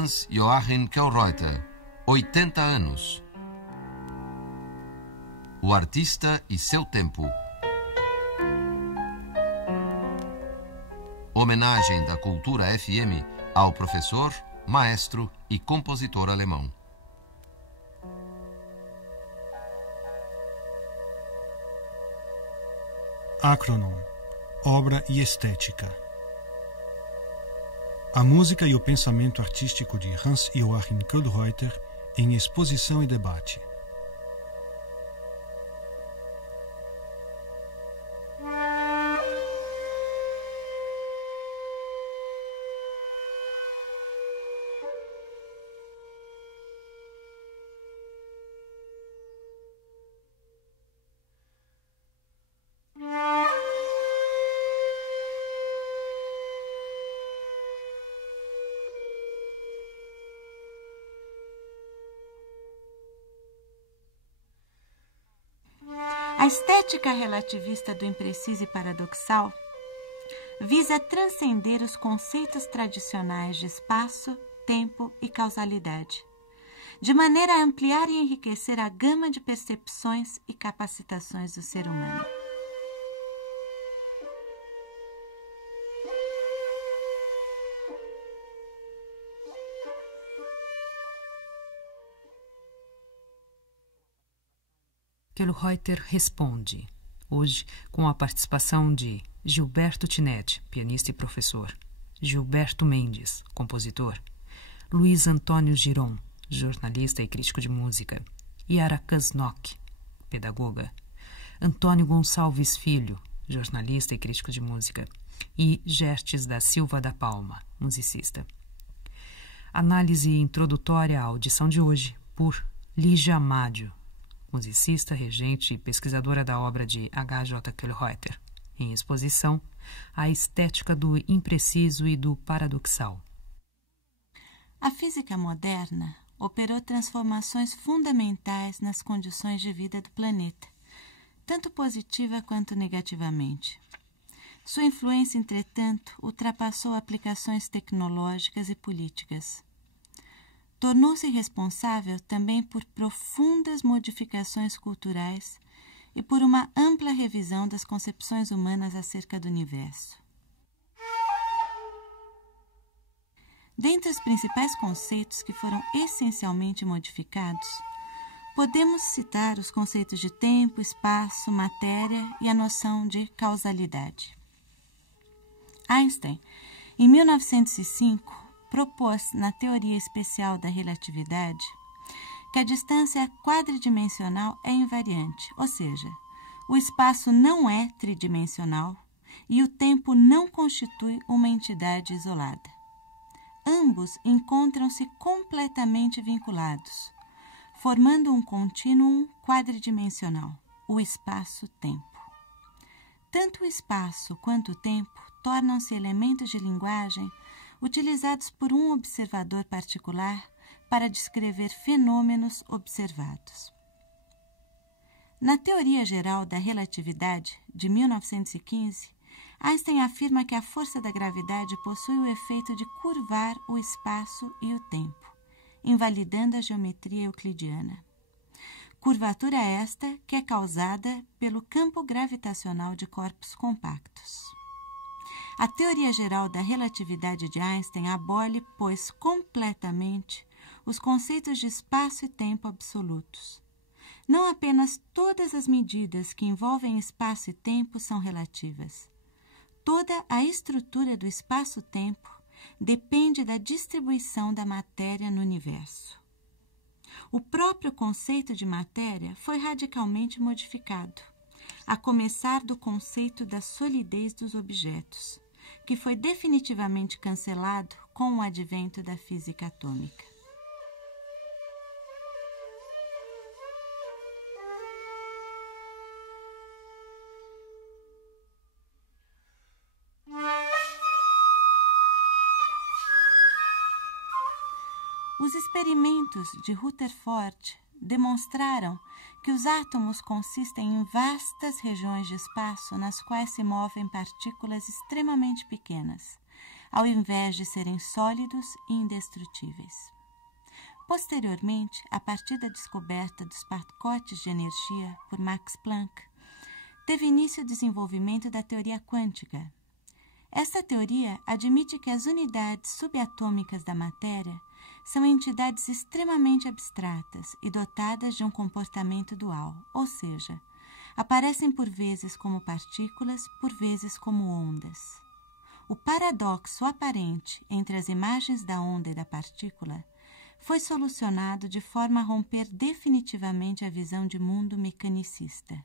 Hans Joachim Kellreuter, 80 anos. O artista e seu tempo. Homenagem da Cultura FM ao professor, maestro e compositor alemão. Acronon, obra e estética. A música e o pensamento artístico de Hans Joachim Kellreuter em exposição e debate. A estética relativista do impreciso e paradoxal visa transcender os conceitos tradicionais de espaço, tempo e causalidade, de maneira a ampliar e enriquecer a gama de percepções e capacitações do ser humano. Kellreuter responde, hoje com a participação de Gilberto Tinetti, pianista e professor, Gilberto Mendes, compositor, Luiz Antônio Giron, jornalista e crítico de música, Yara Kasnok, pedagoga, Antônio Gonçalves Filho, jornalista e crítico de música, e Gertes da Silva da Palma, musicista. Análise introdutória à audição de hoje por Lígia Amádio, musicista, regente e pesquisadora da obra de H.J. Kellreuter, em exposição A Estética do Impreciso e do Paradoxal. A física moderna operou transformações fundamentais nas condições de vida do planeta, tanto positiva quanto negativamente. Sua influência, entretanto, ultrapassou aplicações tecnológicas e políticas. Tornou-se responsável também por profundas modificações culturais e por uma ampla revisão das concepções humanas acerca do universo. Dentre os principais conceitos que foram essencialmente modificados, podemos citar os conceitos de tempo, espaço, matéria e a noção de causalidade. Einstein, em 1905, propôs na teoria especial da relatividade que a distância quadridimensional é invariante, ou seja, o espaço não é tridimensional e o tempo não constitui uma entidade isolada. Ambos encontram-se completamente vinculados, formando um contínuo quadridimensional, o espaço-tempo. Tanto o espaço quanto o tempo tornam-se elementos de linguagem utilizados por um observador particular para descrever fenômenos observados. Na Teoria Geral da Relatividade, de 1915, Einstein afirma que a força da gravidade possui o efeito de curvar o espaço e o tempo, invalidando a geometria euclidiana. Curvatura esta que é causada pelo campo gravitacional de corpos compactos. A teoria geral da relatividade de Einstein abole, pois, completamente os conceitos de espaço e tempo absolutos. Não apenas todas as medidas que envolvem espaço e tempo são relativas. Toda a estrutura do espaço-tempo depende da distribuição da matéria no universo. O próprio conceito de matéria foi radicalmente modificado, a começar do conceito da solidez dos objetos, que foi definitivamente cancelado com o advento da física atômica. Os experimentos de Rutherford demonstraram que os átomos consistem em vastas regiões de espaço nas quais se movem partículas extremamente pequenas, ao invés de serem sólidos e indestrutíveis. Posteriormente, a partir da descoberta dos pacotes de energia por Max Planck, teve início o desenvolvimento da teoria quântica. Esta teoria admite que as unidades subatômicas da matéria são entidades extremamente abstratas e dotadas de um comportamento dual, ou seja, aparecem por vezes como partículas, por vezes como ondas. O paradoxo aparente entre as imagens da onda e da partícula foi solucionado de forma a romper definitivamente a visão de mundo mecanicista,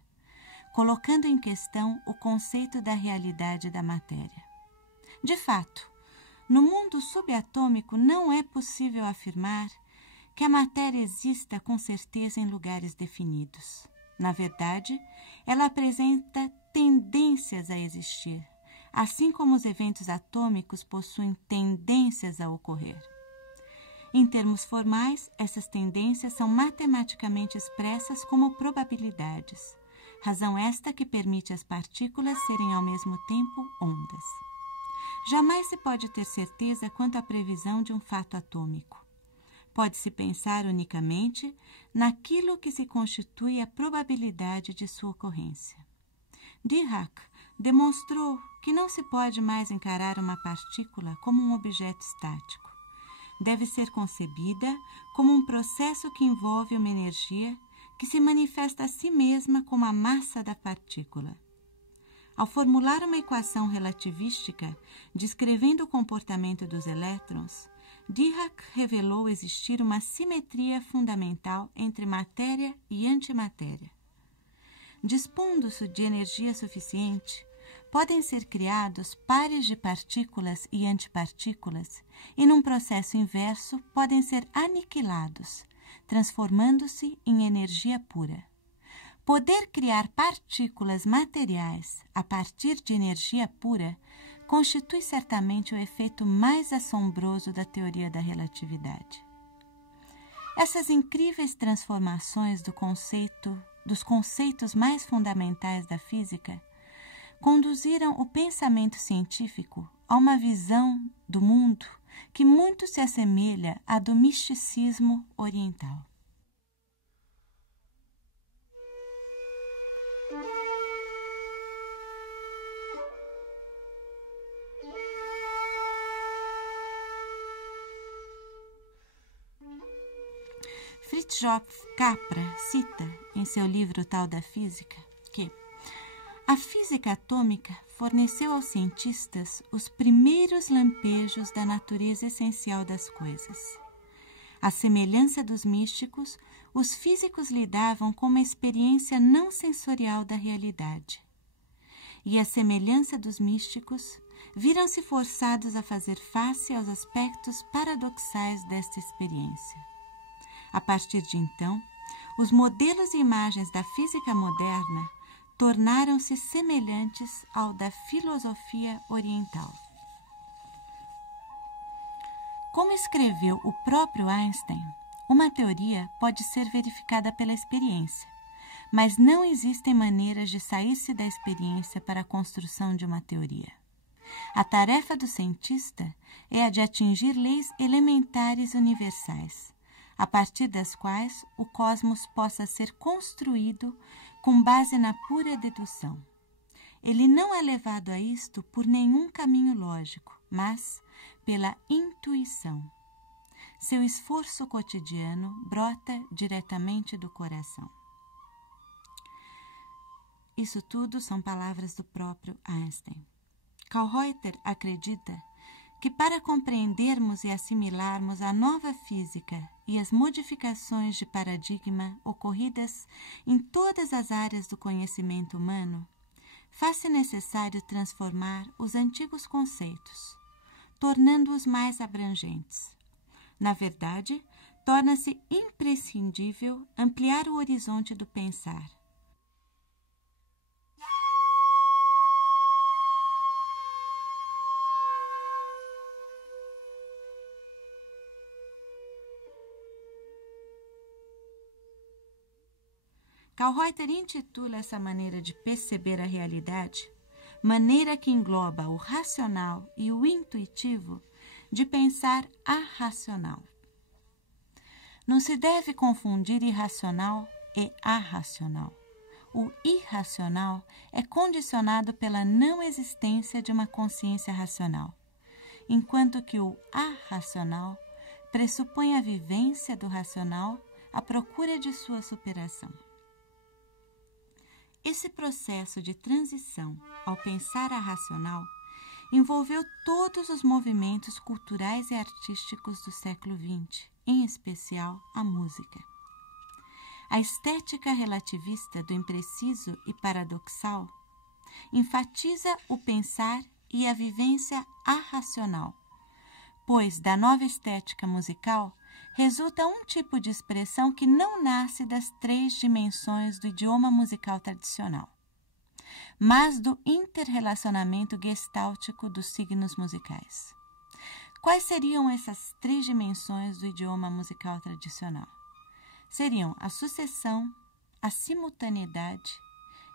colocando em questão o conceito da realidade da matéria. De fato, no mundo subatômico não é possível afirmar que a matéria exista com certeza em lugares definidos. Na verdade, ela apresenta tendências a existir, assim como os eventos atômicos possuem tendências a ocorrer. Em termos formais, essas tendências são matematicamente expressas como probabilidades, razão esta que permite às partículas serem ao mesmo tempo ondas. Jamais se pode ter certeza quanto à previsão de um fato atômico. Pode-se pensar unicamente naquilo que se constitui a probabilidade de sua ocorrência. Dirac demonstrou que não se pode mais encarar uma partícula como um objeto estático. Deve ser concebida como um processo que envolve uma energia que se manifesta a si mesma como a massa da partícula. Ao formular uma equação relativística descrevendo o comportamento dos elétrons, Dirac revelou existir uma simetria fundamental entre matéria e antimatéria. Dispondo-se de energia suficiente, podem ser criados pares de partículas e antipartículas e, num processo inverso, podem ser aniquilados, transformando-se em energia pura. Poder criar partículas materiais a partir de energia pura constitui certamente o efeito mais assombroso da teoria da relatividade. Essas incríveis transformações dos conceitos mais fundamentais da física conduziram o pensamento científico a uma visão do mundo que muito se assemelha à do misticismo oriental. Fritjof Capra cita, em seu livro Tal da Física, que a física atômica forneceu aos cientistas os primeiros lampejos da natureza essencial das coisas. À semelhança dos místicos, os físicos lidavam com uma experiência não sensorial da realidade. E, à semelhança dos místicos, viram-se forçados a fazer face aos aspectos paradoxais desta experiência. A partir de então, os modelos e imagens da física moderna tornaram-se semelhantes ao da filosofia oriental. Como escreveu o próprio Einstein, uma teoria pode ser verificada pela experiência, mas não existem maneiras de sair-se da experiência para a construção de uma teoria. A tarefa do cientista é a de atingir leis elementares universais, a partir das quais o cosmos possa ser construído com base na pura dedução. Ele não é levado a isto por nenhum caminho lógico, mas pela intuição. Seu esforço cotidiano brota diretamente do coração. Isso tudo são palavras do próprio Einstein. Karl Reuter acredita que para compreendermos e assimilarmos a nova física e as modificações de paradigma ocorridas em todas as áreas do conhecimento humano, faz-se necessário transformar os antigos conceitos, tornando-os mais abrangentes. Na verdade, torna-se imprescindível ampliar o horizonte do pensar. Karl Reuter intitula essa maneira de perceber a realidade maneira que engloba o racional e o intuitivo, de pensar arracional. Não se deve confundir irracional e arracional. O irracional é condicionado pela não existência de uma consciência racional, enquanto que o arracional pressupõe a vivência do racional, a procura de sua superação. Esse processo de transição ao pensar arracional envolveu todos os movimentos culturais e artísticos do século XX, em especial a música. A estética relativista do impreciso e paradoxal enfatiza o pensar e a vivência arracional, pois da nova estética musical resulta um tipo de expressão que não nasce das 3 dimensões do idioma musical tradicional, mas do interrelacionamento gestáltico dos signos musicais. Quais seriam essas 3 dimensões do idioma musical tradicional? Seriam a sucessão, a simultaneidade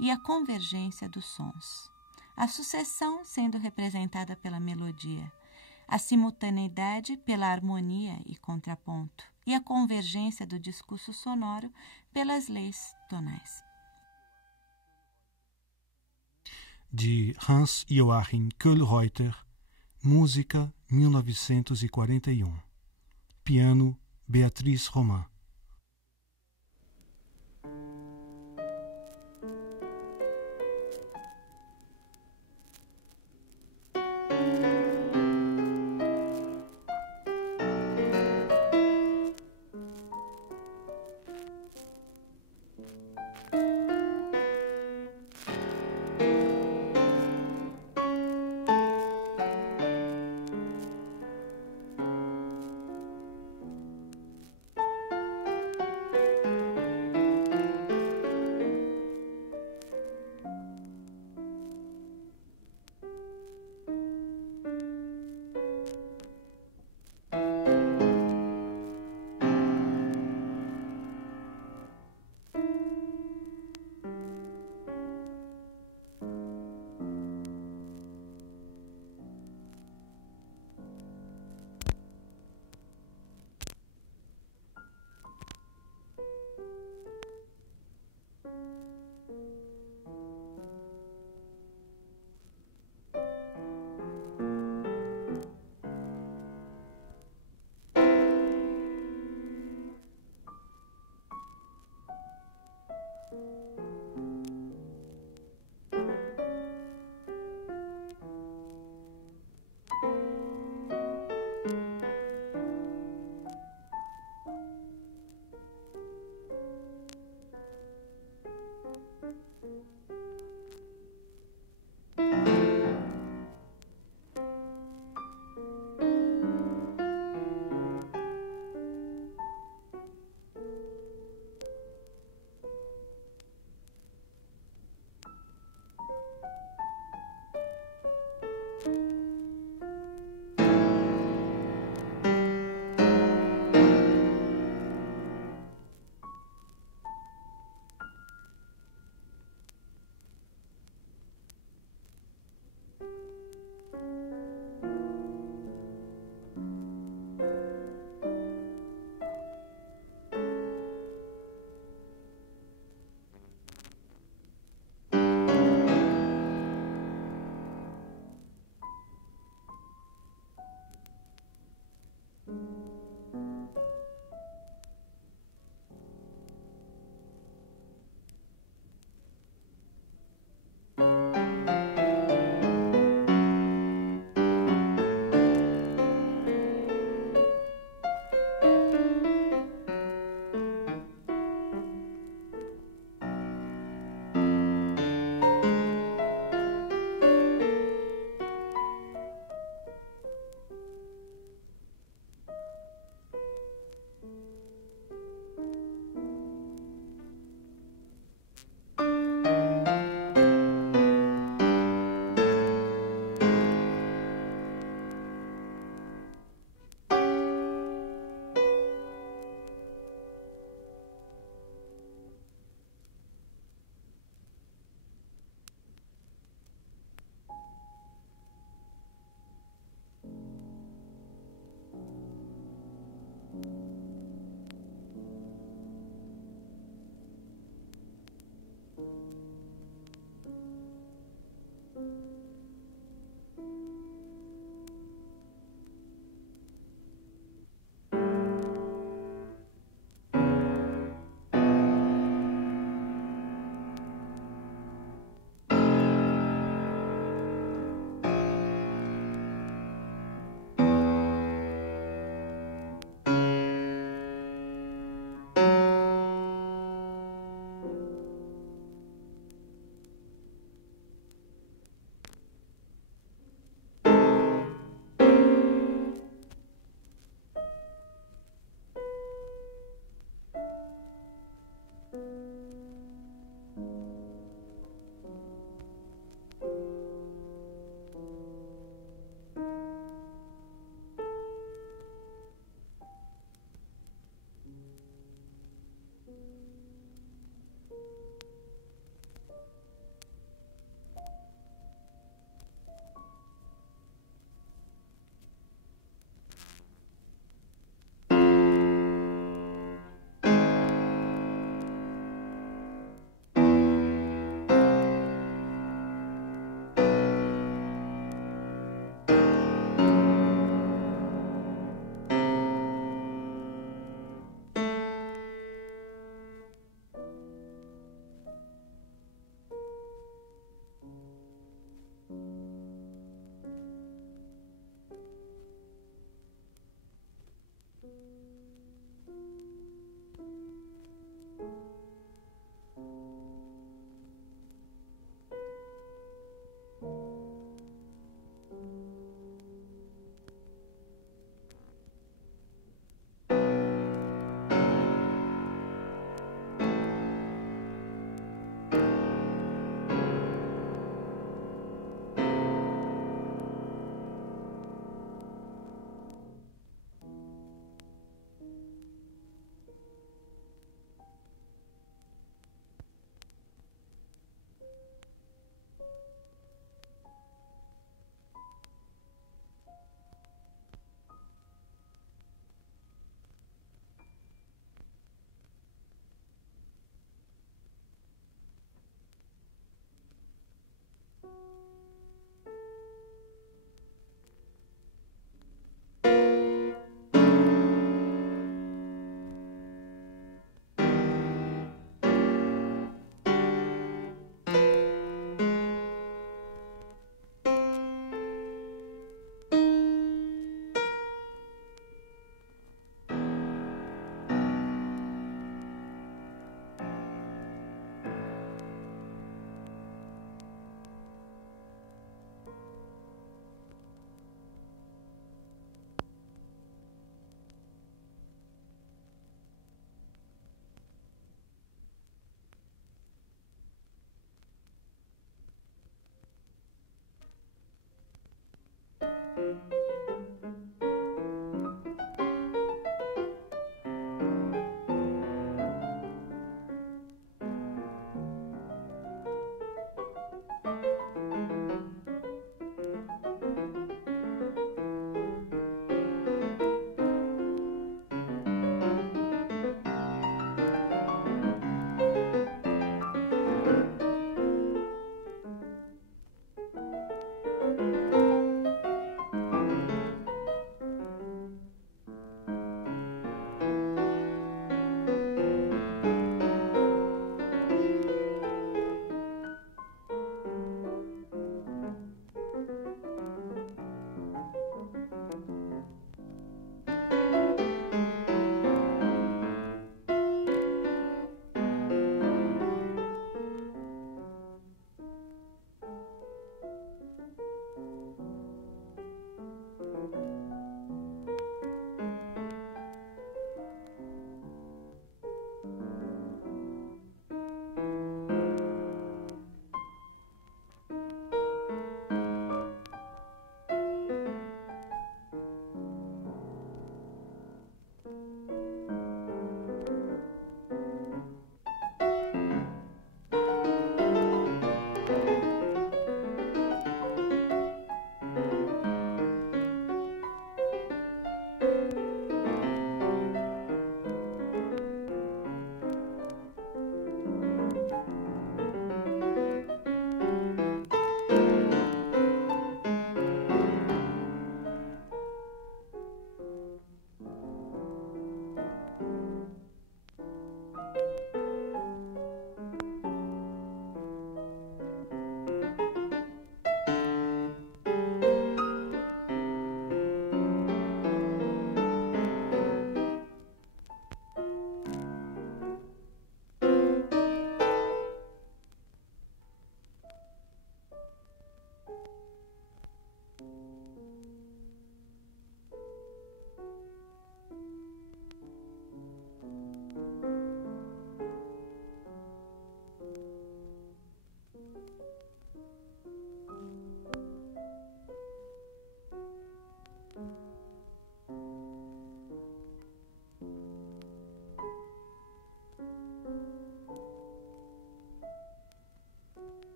e a convergência dos sons. A sucessão sendo representada pela melodia, a simultaneidade pela harmonia e contraponto, e a convergência do discurso sonoro pelas leis tonais. De Hans Joachim Kohlreuter, música 1941. Piano Beatriz Romain.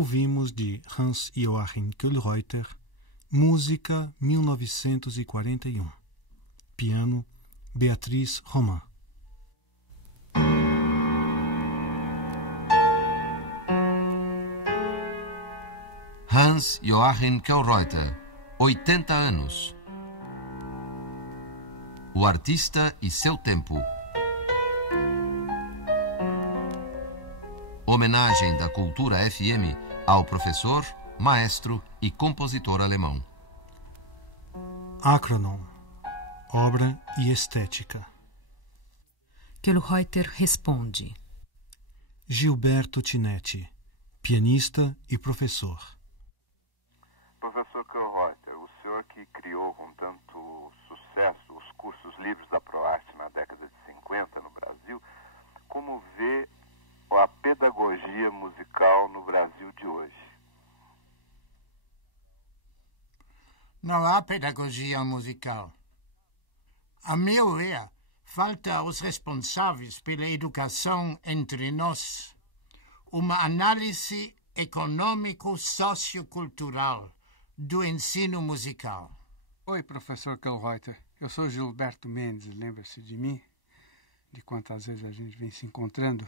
ouvimos de Hans Joachim Kohlreuter, Música 1941. Piano, Beatriz Romain. Hans Joachim Kohlreuter, 80 anos. O artista e seu tempo. Homenagem da Cultura FM ao professor, maestro e compositor alemão. Acronom, obra e estética. Kohlreuter responde. Gilberto Tinetti, pianista e professor. Professor Kohlreuter, o senhor que criou com tanto sucesso os cursos livres da ProArte na década de 50 no Brasil, como vê a pedagogia musical no Brasil de hoje? Não há pedagogia musical. A meu ver, falta aos responsáveis pela educação entre nós uma análise econômico-sociocultural do ensino musical. Oi, professor Kohlreuter. Eu sou Gilberto Mendes, lembra-se de mim? De quantas vezes a gente vem se encontrando?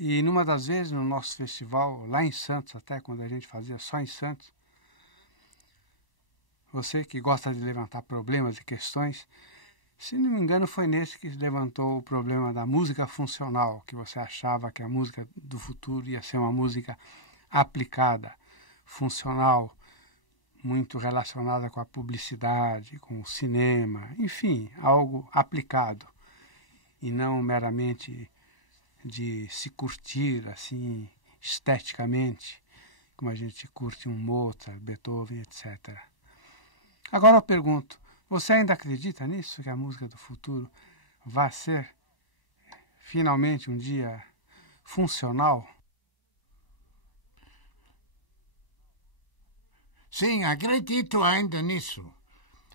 E numa das vezes, no nosso festival, lá em Santos, até quando a gente fazia só em Santos, você que gosta de levantar problemas e questões, se não me engano foi nesse que levantou o problema da música funcional, que você achava que a música do futuro ia ser uma música aplicada, funcional, muito relacionada com a publicidade, com o cinema, enfim, algo aplicado e não meramente de se curtir assim esteticamente, como a gente curte um Mozart, Beethoven, etc. Agora eu pergunto, você ainda acredita nisso, que a música do futuro vai ser finalmente um dia funcional? Sim, acredito ainda nisso.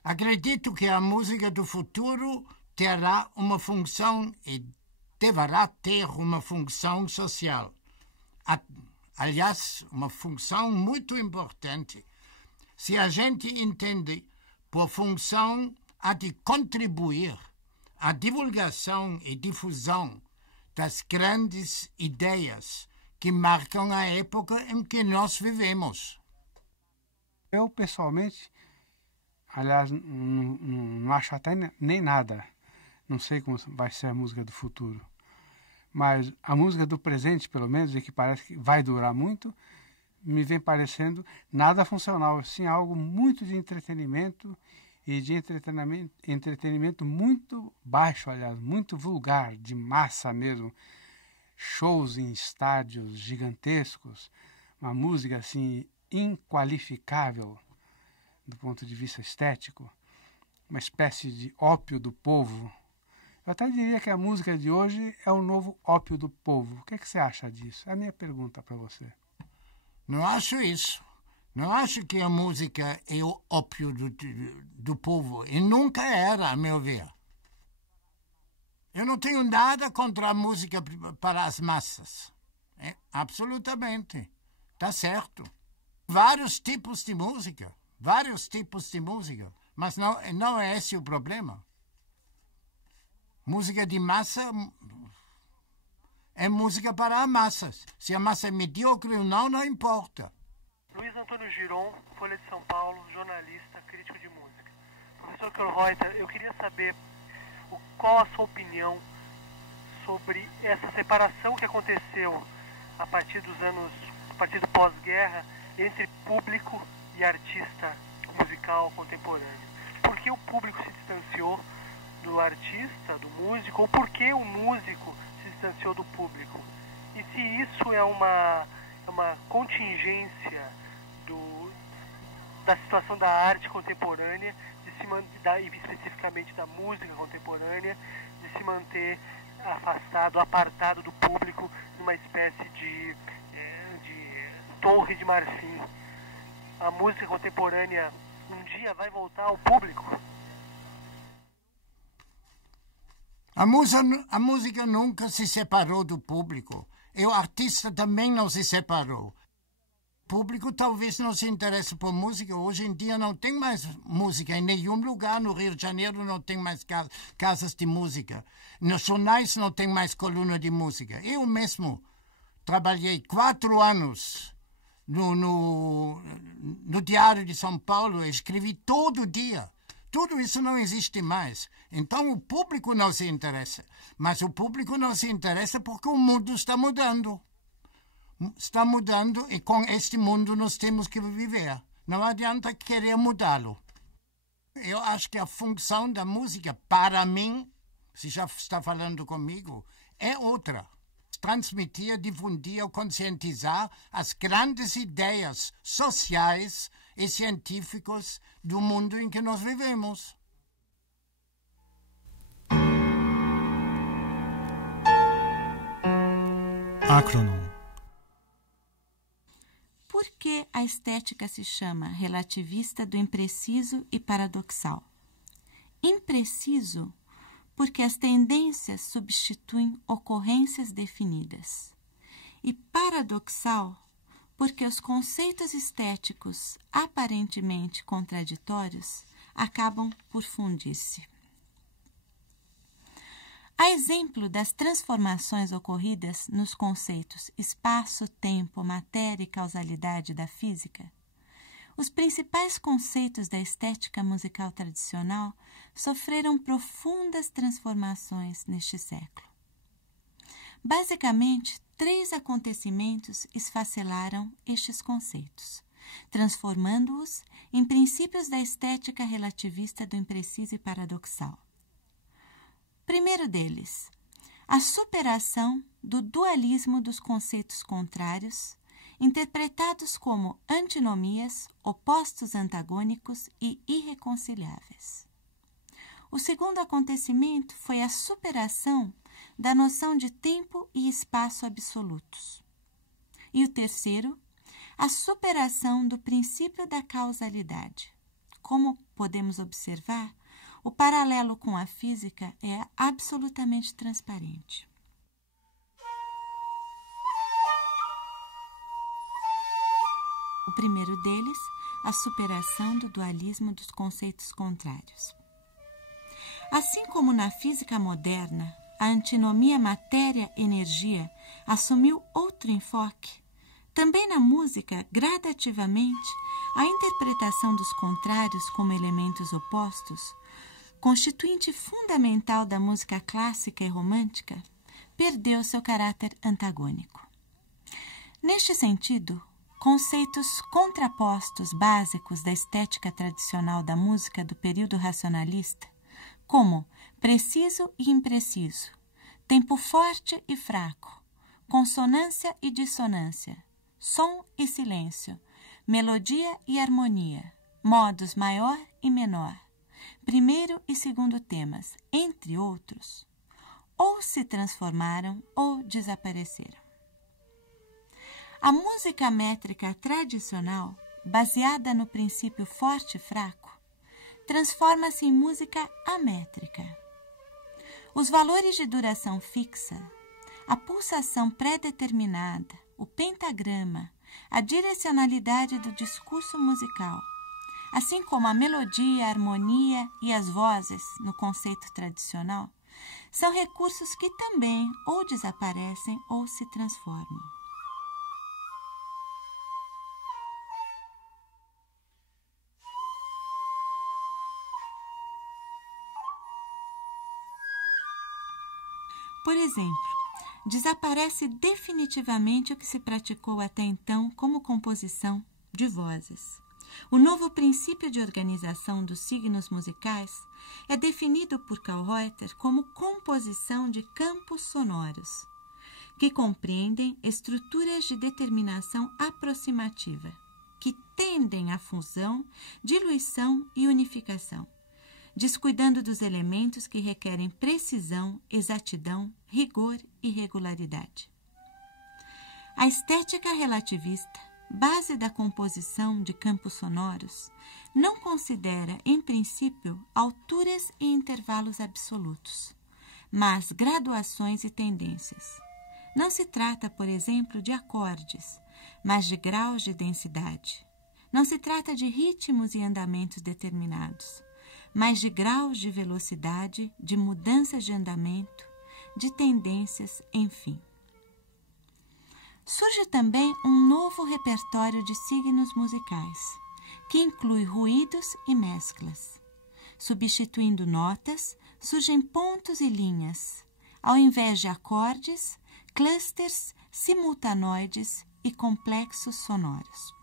Acredito que a música do futuro terá uma função e deverá ter uma função social. Aliás, uma função muito importante. Se a gente entende por função a de contribuir à divulgação e difusão das grandes ideias que marcam a época em que nós vivemos. Eu, pessoalmente, aliás, não acho até nem nada. Não sei como vai ser a música do futuro. Mas a música do presente, pelo menos, e que parece que vai durar muito, me vem parecendo nada funcional. Assim, algo muito de entretenimento e de entretenimento muito baixo, aliás, muito vulgar, de massa mesmo. Shows em estádios gigantescos, uma música assim inqualificável do ponto de vista estético, uma espécie de ópio do povo. Eu até diria que a música de hoje é o novo ópio do povo. O que você acha disso? É a minha pergunta para você. Não acho isso. Não acho que a música é o ópio do povo. E nunca era, a meu ver. Eu não tenho nada contra a música para as massas. Absolutamente. Está certo. Vários tipos de música. Mas não é esse o problema. Música de massa é música para as massas. Se a massa é medíocre ou não importa. Luiz Antônio Giron, Folha de São Paulo, jornalista, crítico de música. Professor Kohlreuter, eu queria saber qual a sua opinião sobre essa separação que aconteceu a partir do pós-guerra entre público e artista musical contemporâneo. Por que o público se distanciou do artista, do músico, ou por que o músico se distanciou do público? E se isso é uma contingência da situação da arte contemporânea, e especificamente da música contemporânea, de se manter afastado, apartado do público, numa espécie de torre de marfim. A música contemporânea um dia vai voltar ao público? A música nunca se separou do público. E o artista também não se separou. O público talvez não se interesse por música. Hoje em dia não tem mais música. Em nenhum lugar no Rio de Janeiro não tem mais casas de música. Nos jornais não tem mais coluna de música. Eu mesmo trabalhei 4 anos no Diário de São Paulo. Escrevi todo dia. Tudo isso não existe mais. Então o público não se interessa. Mas o público não se interessa porque o mundo está mudando. Está mudando e com este mundo nós temos que viver. Não adianta querer mudá-lo. Eu acho que a função da música, para mim, se já está falando comigo, é outra. Transmitir, difundir, conscientizar as grandes ideias sociais e científicas do mundo em que nós vivemos. Acronym. Por que a estética se chama relativista do impreciso e paradoxal? Impreciso, porque as tendências substituem ocorrências definidas. E paradoxal, porque os conceitos estéticos aparentemente contraditórios acabam por fundir-se. A exemplo das transformações ocorridas nos conceitos espaço, tempo, matéria e causalidade da física, os principais conceitos da estética musical tradicional sofreram profundas transformações neste século. Basicamente, 3 acontecimentos esfacelaram estes conceitos, transformando-os em princípios da estética relativista do impreciso e paradoxal. Primeiro deles, a superação do dualismo dos conceitos contrários, interpretados como antinomias, opostos antagônicos e irreconciliáveis. O segundo acontecimento foi a superação da noção de tempo e espaço absolutos. E o terceiro, a superação do princípio da causalidade. Como podemos observar, o paralelo com a física é absolutamente transparente. O primeiro deles, a superação do dualismo dos conceitos contrários. Assim como na física moderna, a antinomia matéria-energia assumiu outro enfoque, também na música, gradativamente, a interpretação dos contrários como elementos opostos, constituinte fundamental da música clássica e romântica, perdeu seu caráter antagônico. Neste sentido, conceitos contrapostos básicos da estética tradicional da música do período racionalista, como preciso e impreciso, tempo forte e fraco, consonância e dissonância, som e silêncio, melodia e harmonia, modos maior e menor, primeiro e segundo temas, entre outros, ou se transformaram ou desapareceram. A música métrica tradicional, baseada no princípio forte e fraco, transforma-se em música amétrica. Os valores de duração fixa, a pulsação pré-determinada, o pentagrama, a direcionalidade do discurso musical, assim como a melodia, a harmonia e as vozes no conceito tradicional, são recursos que também ou desaparecem ou se transformam. Por exemplo, desaparece definitivamente o que se praticou até então como composição de vozes. O novo princípio de organização dos signos musicais é definido por Karl Reuter como composição de campos sonoros, que compreendem estruturas de determinação aproximativa, que tendem à fusão, diluição e unificação, descuidando dos elementos que requerem precisão, exatidão, rigor e regularidade. A estética relativista, base da composição de campos sonoros, não considera, em princípio, alturas e intervalos absolutos, mas graduações e tendências. Não se trata, por exemplo, de acordes, mas de graus de densidade. Não se trata de ritmos e andamentos determinados, mas de graus de velocidade, de mudanças de andamento, de tendências, enfim. Surge também um novo repertório de signos musicais, que inclui ruídos e mesclas. Substituindo notas, surgem pontos e linhas, ao invés de acordes, clusters simultanoides e complexos sonoros.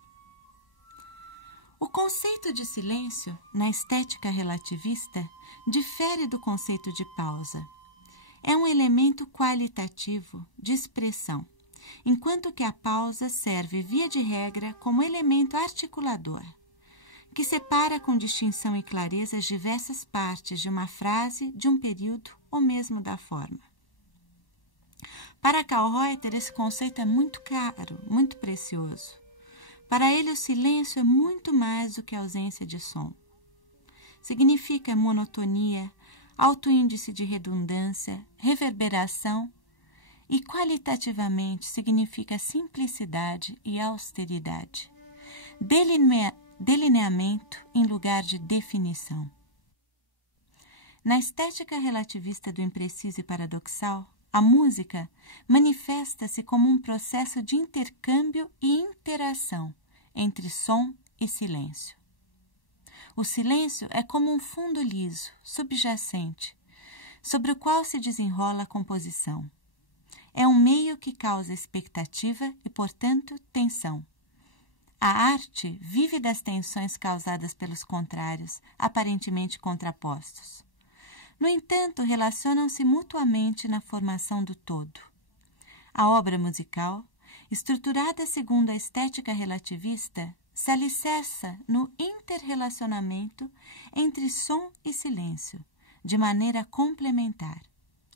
O conceito de silêncio, na estética relativista, difere do conceito de pausa. É um elemento qualitativo de expressão, enquanto que a pausa serve, via de regra, como elemento articulador, que separa com distinção e clareza as diversas partes de uma frase, de um período ou mesmo da forma. Para Karl Reuter, esse conceito é muito caro, muito precioso. Para ele, o silêncio é muito mais do que a ausência de som. Significa monotonia, alto índice de redundância, reverberação e, qualitativamente, significa simplicidade e austeridade. Delineamento em lugar de definição. Na estética relativista do impreciso e paradoxal, a música manifesta-se como um processo de intercâmbio e interação entre som e silêncio. O silêncio é como um fundo liso, subjacente, sobre o qual se desenrola a composição. É um meio que causa expectativa e, portanto, tensão. A arte vive das tensões causadas pelos contrários, aparentemente contrapostos. No entanto, relacionam-se mutuamente na formação do todo. A obra musical, estruturada segundo a estética relativista, se alicerça no interrelacionamento entre som e silêncio, de maneira complementar.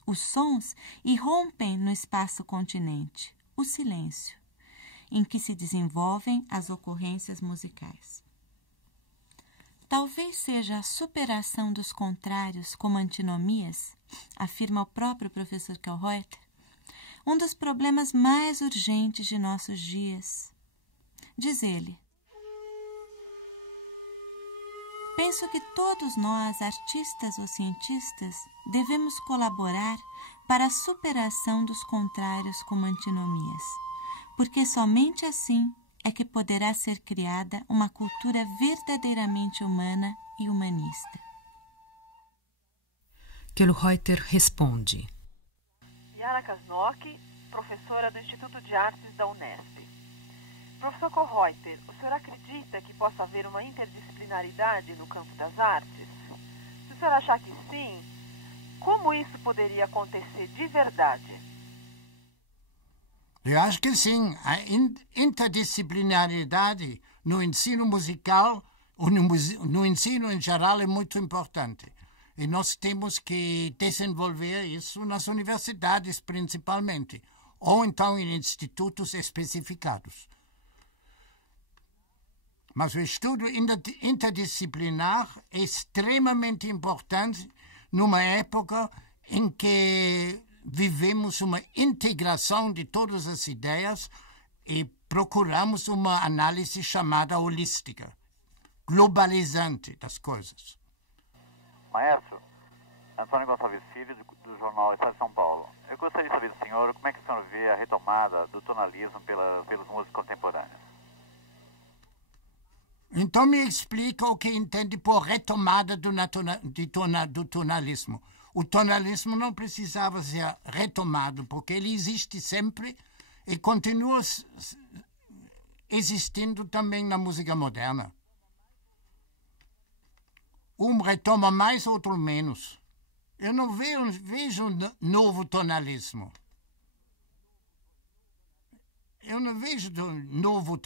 Os sons irrompem no espaço-continente, o silêncio, em que se desenvolvem as ocorrências musicais. Talvez seja a superação dos contrários como antinomias, afirma o próprio professor Karl Reuter, um dos problemas mais urgentes de nossos dias. Diz ele: penso que todos nós, artistas ou cientistas, devemos colaborar para a superação dos contrários como antinomias, porque somente assim é que poderá ser criada uma cultura verdadeiramente humana e humanista. Karl Reuter responde. Yara Kasnock, professora do Instituto de Artes da Unesp. Professor Karl Reuter, o senhor acredita que possa haver uma interdisciplinaridade no campo das artes? Se o senhor achar que sim, como isso poderia acontecer de verdade? Eu acho que sim. A interdisciplinaridade no ensino musical ou no ensino em geral é muito importante. E nós temos que desenvolver isso nas universidades, principalmente, ou então em institutos especificados. Mas o estudo interdisciplinar é extremamente importante numa época em que vivemos uma integração de todas as ideias e procuramos uma análise chamada holística, globalizante das coisas. Maestro, Antônio Gonçalves Filho, do jornal Estado de São Paulo. Eu gostaria de saber do senhor como é que o senhor vê a retomada do tonalismo pelos músicos contemporâneos. Então me explica o que entende por retomada do tonalismo. O tonalismo não precisava ser retomado, porque ele existe sempre e continua existindo também na música moderna. Um retoma mais, outro menos. Eu não vejo novo tonalismo. Eu não vejo novo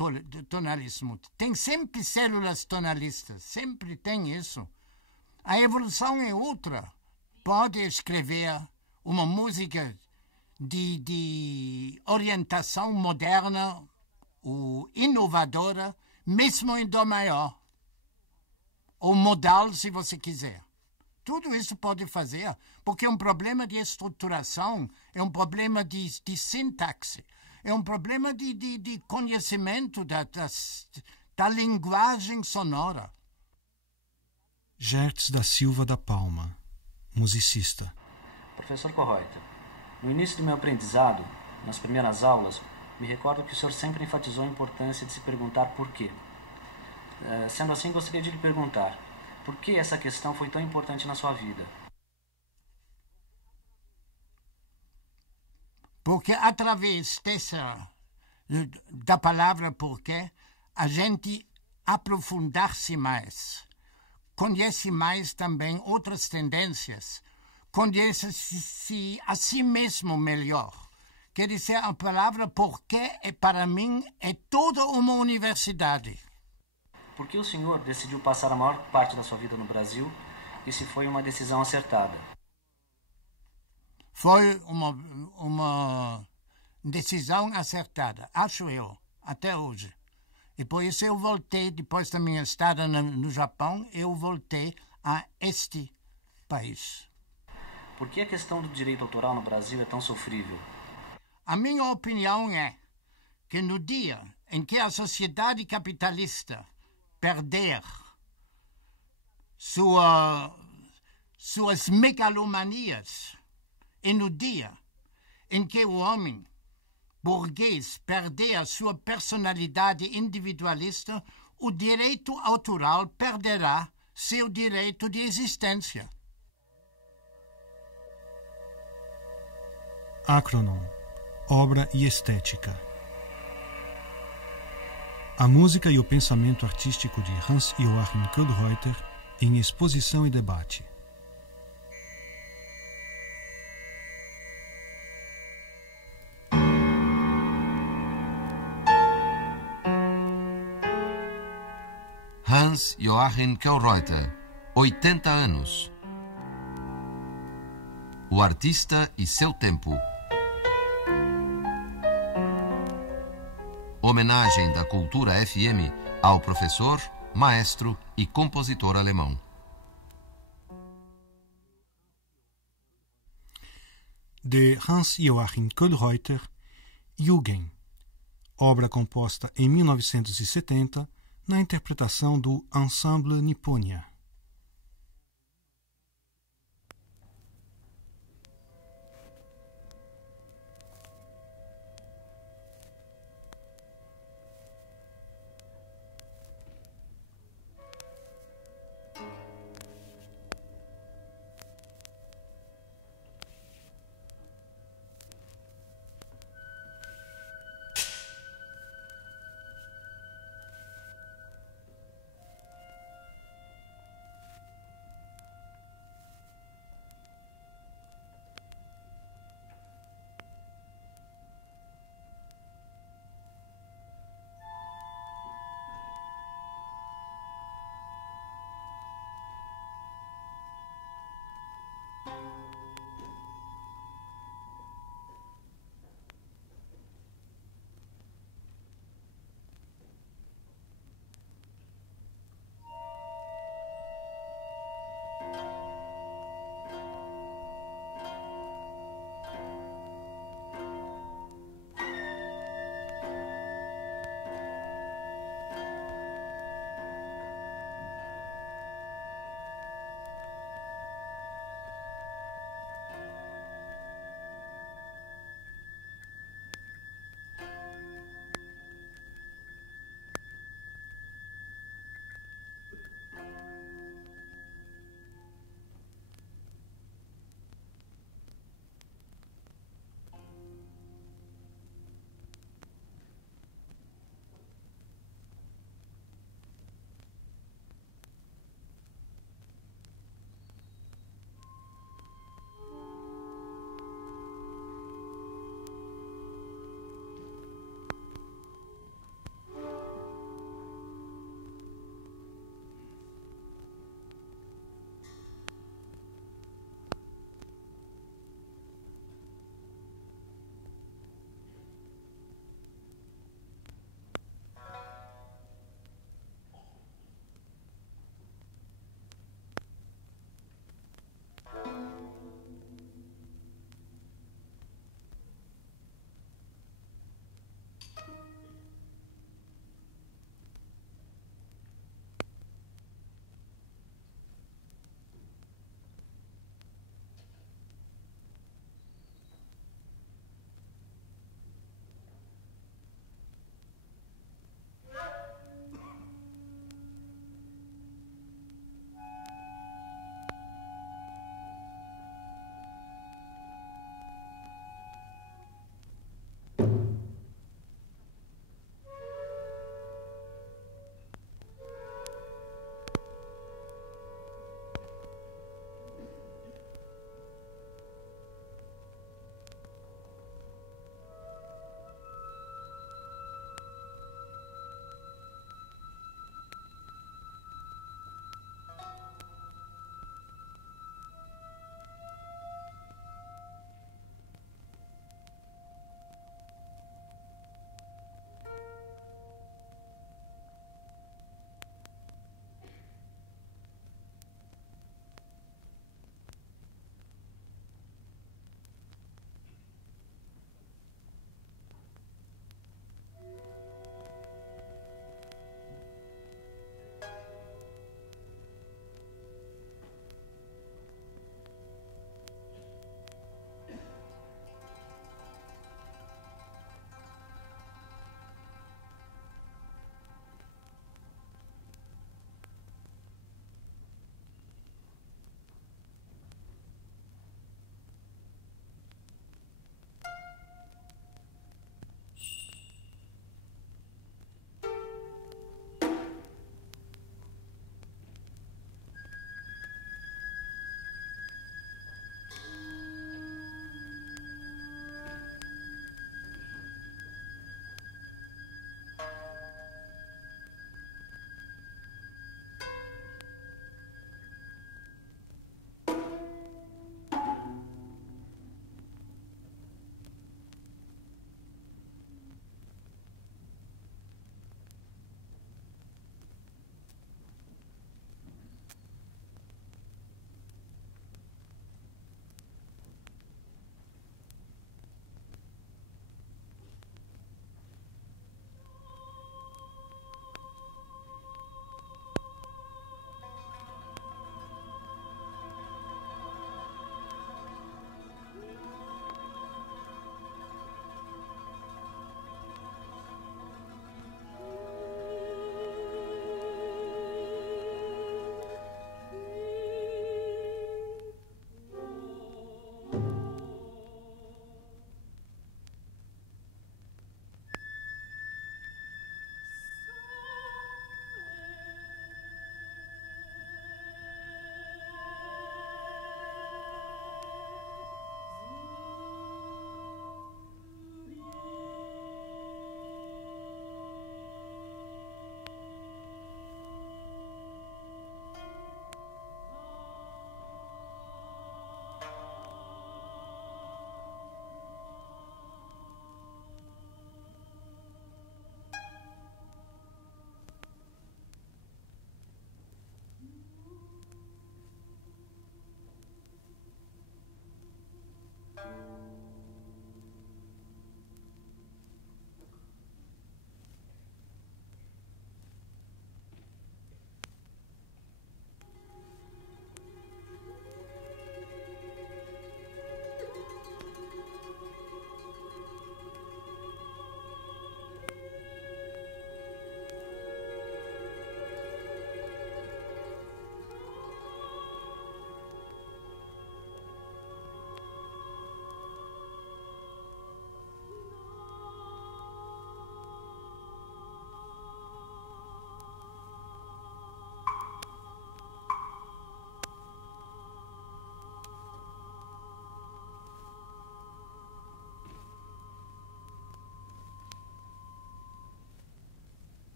tonalismo. Tem sempre células tonalistas, sempre tem isso. A evolução é outra. Pode escrever uma música de orientação moderna ou inovadora, mesmo em dó maior. Ou modal, se você quiser. tudo isso pode fazer, porque é um problema de estruturação, é um problema de sintaxe, é um problema de conhecimento da linguagem sonora. Gertz da Silva da Palma, musicista. Professor Kohreuter, no início do meu aprendizado, nas primeiras aulas, me recordo que o senhor sempre enfatizou a importância de se perguntar por quê. Sendo assim, gostaria de lhe perguntar, por que essa questão foi tão importante na sua vida? Porque através da palavra porquê, a gente aprofundar-se mais, conhece mais também outras tendências, conhece-se a si mesmo melhor. Quer dizer, a palavra porquê, para mim, é toda uma universidade. Por que o senhor decidiu passar a maior parte da sua vida no Brasil e se foi uma decisão acertada? Foi uma decisão acertada, acho eu, até hoje. E por isso eu voltei, depois da minha estada no Japão, eu voltei a este país. Por que a questão do direito autoral no Brasil é tão sofrível? A minha opinião é que no dia em que a sociedade capitalista perder suas megalomanias e no dia em que o homem burguês perder a sua personalidade individualista, o direito autoral perderá seu direito de existência. Acronom, obra e estética. A música e o pensamento artístico de Hans Joachim Ködreuter em exposição e debate. Hans Joachim Ködreuter, 80 anos. O artista e seu tempo. Homenagem da Cultura FM ao professor, maestro e compositor alemão. De Hans Joachim Ködreuter, Jugend, obra composta em 1970 na interpretação do Ensemble Nipponia.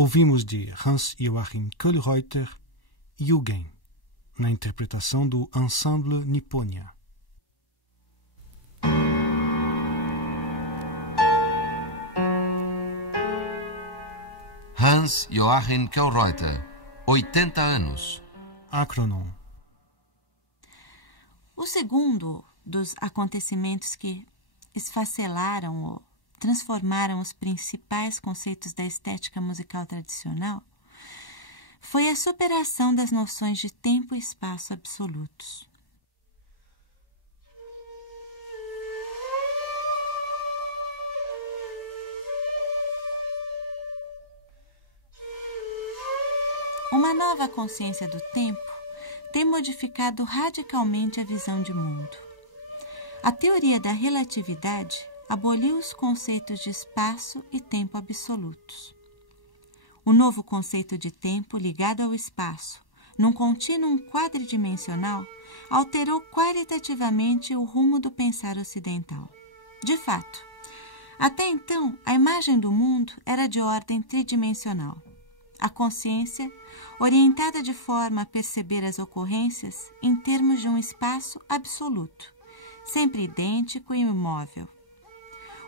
ouvimos de Hans Joachim Köhlreuter, Yugen, na interpretação do Ensemble Nipponia. Hans Joachim Köhlreuter, 80 anos. Acronon. O segundo dos acontecimentos que esfacelaram ou transformaram os principais conceitos da estética musical tradicional foi a superação das noções de tempo e espaço absolutos. Uma nova consciência do tempo tem modificado radicalmente a visão de mundo. A teoria da relatividade aboliu os conceitos de espaço e tempo absolutos. O novo conceito de tempo ligado ao espaço, num contínuo quadridimensional, alterou qualitativamente o rumo do pensar ocidental. De fato, até então, a imagem do mundo era de ordem tridimensional. A consciência, orientada de forma a perceber as ocorrências em termos de um espaço absoluto, sempre idêntico e imóvel.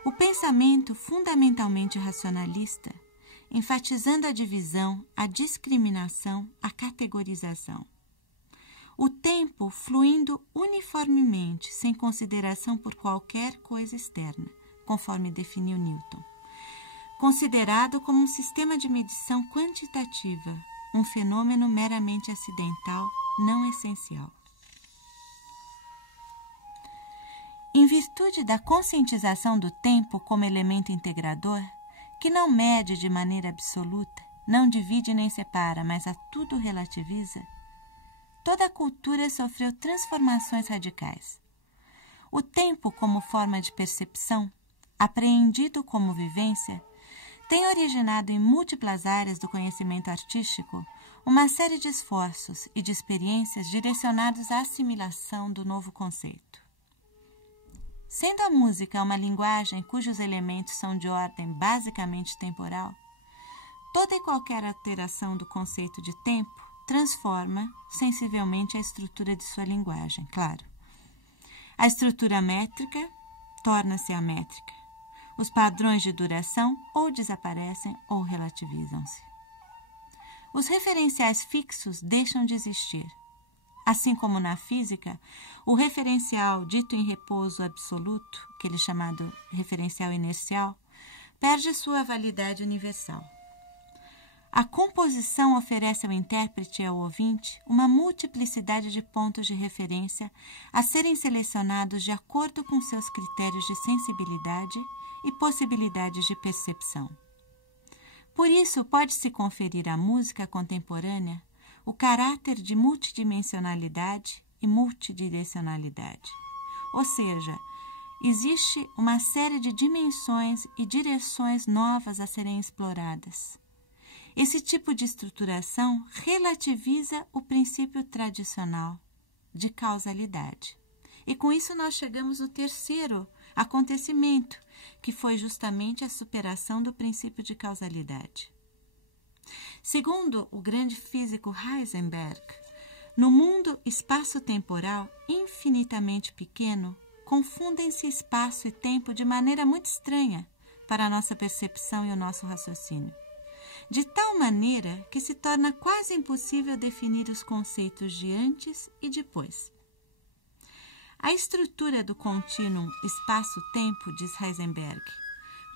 O pensamento fundamentalmente racionalista, enfatizando a divisão, a discriminação, a categorização. O tempo fluindo uniformemente, sem consideração por qualquer coisa externa, conforme definiu Newton. Considerado como um sistema de medição quantitativa, um fenômeno meramente acidental, não essencial. Em virtude da conscientização do tempo como elemento integrador, que não mede de maneira absoluta, não divide nem separa, mas a tudo relativiza, toda a cultura sofreu transformações radicais. O tempo como forma de percepção, apreendido como vivência, tem originado em múltiplas áreas do conhecimento artístico uma série de esforços e de experiências direcionados à assimilação do novo conceito. Sendo a música uma linguagem cujos elementos são de ordem basicamente temporal, toda e qualquer alteração do conceito de tempo transforma sensivelmente a estrutura de sua linguagem, claro. A estrutura métrica torna-se amétrica. Os padrões de duração ou desaparecem ou relativizam-se. Os referenciais fixos deixam de existir. Assim como na física, o referencial dito em repouso absoluto, aquele chamado referencial inercial, perde sua validade universal. A composição oferece ao intérprete e ao ouvinte uma multiplicidade de pontos de referência a serem selecionados de acordo com seus critérios de sensibilidade e possibilidades de percepção. Por isso, pode-se conferir à música contemporânea o caráter de multidimensionalidade e multidirecionalidade. Ou seja, existe uma série de dimensões e direções novas a serem exploradas. Esse tipo de estruturação relativiza o princípio tradicional de causalidade. E com isso nós chegamos ao terceiro acontecimento, que foi justamente a superação do princípio de causalidade. Segundo o grande físico Heisenberg, no mundo espaço-temporal infinitamente pequeno, confundem-se espaço e tempo de maneira muito estranha para a nossa percepção e o nosso raciocínio. De tal maneira que se torna quase impossível definir os conceitos de antes e depois. A estrutura do contínuo espaço-tempo, diz Heisenberg,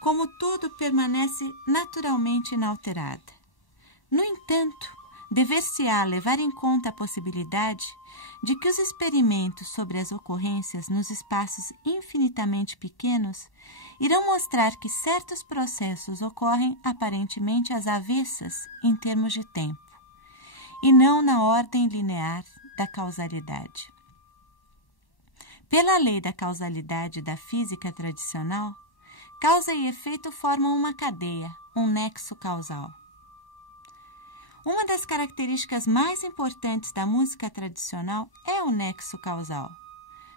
como todo permanece naturalmente inalterada. No entanto, dever-se-á levar em conta a possibilidade de que os experimentos sobre as ocorrências nos espaços infinitamente pequenos irão mostrar que certos processos ocorrem aparentemente às avessas em termos de tempo, e não na ordem linear da causalidade. Pela lei da causalidade da física tradicional, causa e efeito formam uma cadeia, um nexo causal. Uma das características mais importantes da música tradicional é o nexo causal,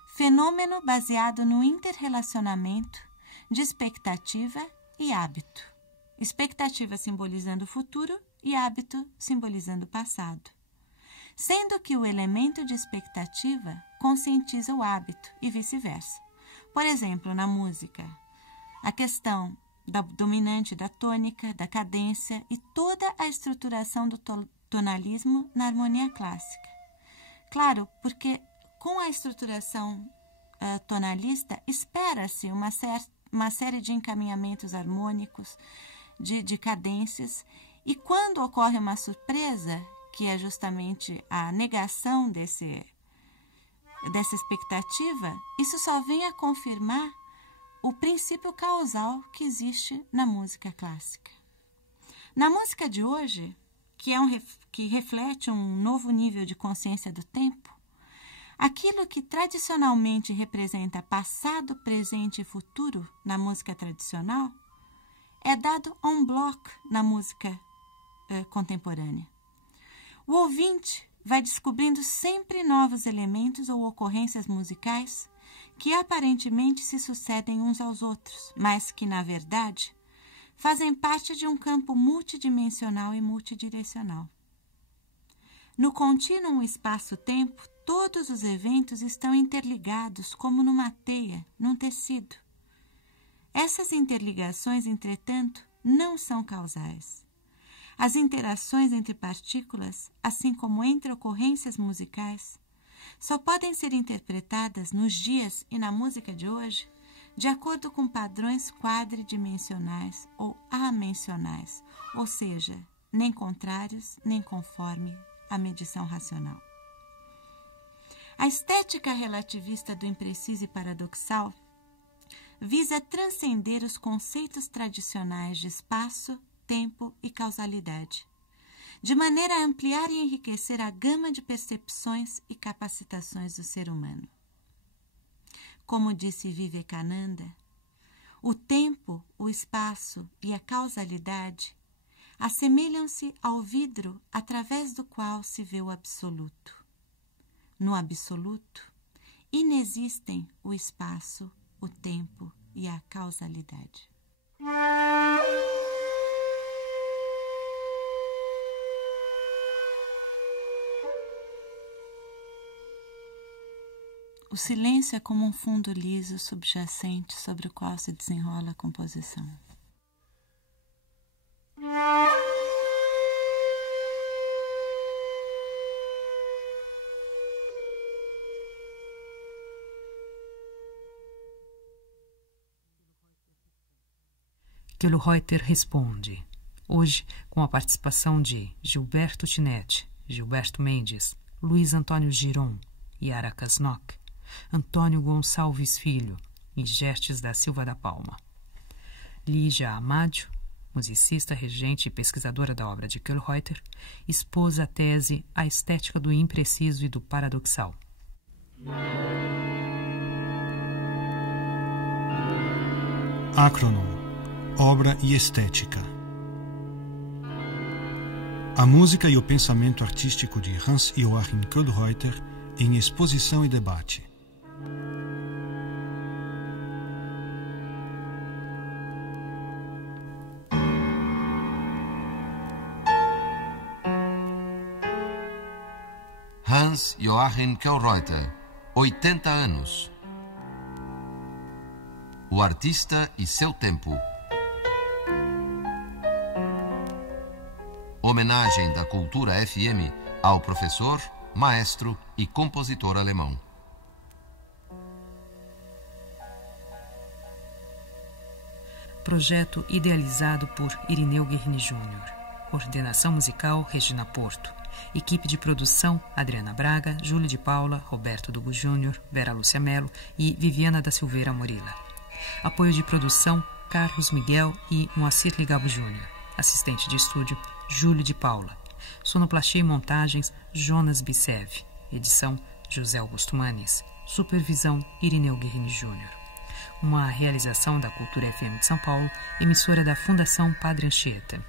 fenômeno baseado no interrelacionamento de expectativa e hábito. expectativa simbolizando o futuro e hábito simbolizando o passado. Sendo que o elemento de expectativa conscientiza o hábito e vice-versa. Por exemplo, na música, a questão da dominante, da tônica, da cadência e toda a estruturação do tonalismo na harmonia clássica. Claro, porque com a estruturação tonalista espera-se uma série de encaminhamentos harmônicos, de cadências, e quando ocorre uma surpresa, que é justamente a negação dessa expectativa, isso só vem a confirmar o princípio causal que existe na música clássica. Na música de hoje, que reflete um novo nível de consciência do tempo, aquilo que tradicionalmente representa passado, presente e futuro na música tradicional é dado en bloc na música contemporânea. O ouvinte vai descobrindo sempre novos elementos ou ocorrências musicais que aparentemente se sucedem uns aos outros, mas que, na verdade, fazem parte de um campo multidimensional e multidirecional. No contínuo espaço-tempo, todos os eventos estão interligados como numa teia, num tecido. Essas interligações, entretanto, não são causais. As interações entre partículas, assim como entre ocorrências musicais, só podem ser interpretadas nos dias e na música de hoje de acordo com padrões quadridimensionais ou amensionais, ou seja, nem contrários, nem conforme a medição racional. A estética relativista do impreciso e paradoxal visa transcender os conceitos tradicionais de espaço, tempo e causalidade, de maneira a ampliar e enriquecer a gama de percepções e capacitações do ser humano. Como disse Vivekananda, o tempo, o espaço e a causalidade assemelham-se ao vidro através do qual se vê o absoluto. No absoluto, inexistem o espaço, o tempo e a causalidade. O silêncio é como um fundo liso subjacente sobre o qual se desenrola a composição. Kellerreuter responde, hoje com a participação de Gilberto Tinetti, Gilberto Mendes, Luiz Antônio Giron, Yara Kasnok, Antônio Gonçalves Filho e Gertes da Silva da Palma. Lígia Amádio, musicista, regente e pesquisadora da obra de Kellerreuter, expôs a tese A Estética do Impreciso e do Paradoxal. Acronom, obra e estética. A música e o pensamento artístico de Hans Joachim Kellerreuter em exposição e debate. Hans Joachim Kellerreuter, 80 anos. O artista e seu tempo. Homenagem da Cultura FM ao professor, maestro e compositor alemão. Projeto idealizado por Irineu Guerrini Jr. Coordenação musical, Regina Porto. Equipe de produção, Adriana Braga, Júlio de Paula, Roberto Dugo Júnior, Vera Lúcia Melo e Viviana da Silveira Morila. Apoio de produção, Carlos Miguel e Moacir Ligabo Júnior. Assistente de estúdio, Júlio de Paula. Sonoplastia e montagens, Jonas Bicev. Edição, José Augusto Manes. Supervisão, Irineu Guerrini Jr. Uma realização da Cultura FM de São Paulo, emissora da Fundação Padre Anchieta.